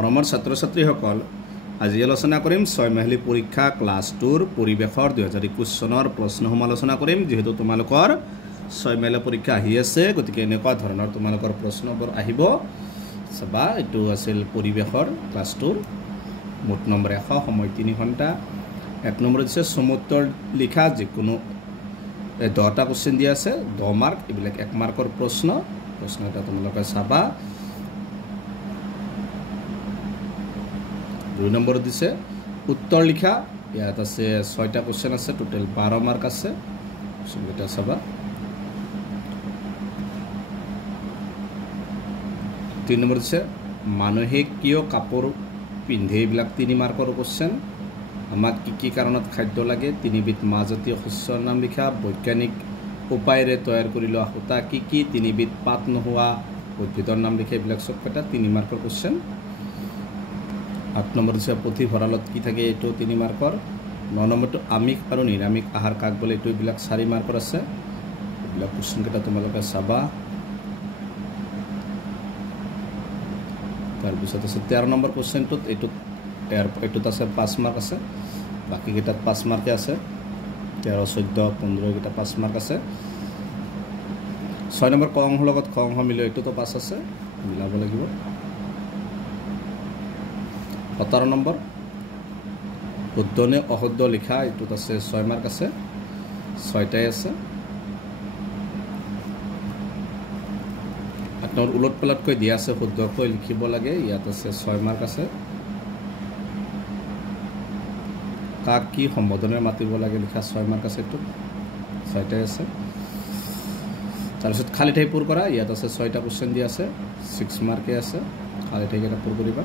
মৰমৰ ছাত্ৰ ছাত্ৰীসকল আজি আলোচনা কৰিম 6 মাহিলী পৰীক্ষা ক্লাছ 2ৰ পৰিৱেশৰ 2021 চনৰ প্ৰশ্ন সমালোচনা কৰিম যেহেতু তোমালোকৰ 6 মাহিলী পৰীক্ষা আহি আছে গতিকে এনেকুৱা ধৰণৰ তোমালোকৰ প্ৰশ্নবোৰ আহিব চাবা এটো আছিল পৰিৱেশৰ ক্লাছ 2ৰ মোট নম্বৰ 100 সময় 3 ঘণ্টা এক নম্বৰ দিছে সমুত্তৰ লিখা যিকোনো 10টা কোশ্চেন দিয়া আছে 10 মাৰ্ক এবিলাক 1 মাৰ্কৰ প্ৰশ্ন এটা তোমালোকে চাবা 2 নম্বৰ দিছে উত্তৰ লিখা ইয়াত আছে 6টা কোশ্চেন আছে টোটাল 12 মাৰ্ক আছে কোশ্চেনটা চাবা 3 নম্বৰ দিছে মানুহে কিয় কাপোৰ পিন্ধে এইবিলাক 3 মাৰ্কৰ কোশ্চেন আমাক কি কাৰণত খাদ্য লাগে 3 বিধ মাজাতীয় শস্যৰ নাম লিখা বৈজ্ঞানিক উপায়েৰে তৈয়াৰ কৰি লোৱা সূতা কি 3 বিধ পাত নোহোৱা উদ্ভিদৰ নাম লিখা এইবিলাক সব কটা 3 মাৰ্কৰ কোশ্চেন 8 নম্বৰ দিছে পুথিভঁৰালত কি থাকে এটো 3 মাৰ্কৰ 9 নম্বৰটো আমিষ আৰু নিৰামিষ আহাৰ কাক বলে এটো বিলাক 4 মাৰ্কৰ আছে এইবিলাক কোশ্চেন কেটা তোমালোকে চাবা তাৰ পিছত আছে 13 নম্বৰ কোশ্চেনটোত এটোত আছে 5 মাৰ্ক আছে বাকি কেটাত 5 মাৰ্ক আছে 13 14 15 কেটা 5 মাৰ্ক আছে 6 নম্বৰ ক অংশ লগত খ অংশ মিলে এটোতো 5 আছে মিলাব লাগিব 17 নম্বৰ শুদ্ধনে অশুদ্ধ লিখা এটোত আছে 6 মাৰ্ক আছে 6টাই আছে আপোনাৰ উলট পালট কৈ দিয়া আছে শুদ্ধকৈ লিখিব লাগে ইয়াত আছে 6 মাৰ্ক আছে কাক কি সম্বোধনে মাতিব লাগে লিখা 6 মাৰ্ক আছে এটো 6টাই আছে তাৰপিছত খালি ঠাই পূৰ কৰা ইয়াত আছে 6টা কোশ্চেন দিয়া আছে 6 মাৰ্কে আছে খালি ঠাই কেটা পূৰ কৰিবা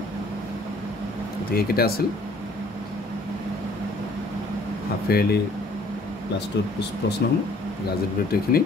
এই কেটা আছিল হাফ ইয়াৰলি ক্লাছ 2 প্ৰশ্নসমূহ আজিৰ ভিডিঅ'টো এইখিনি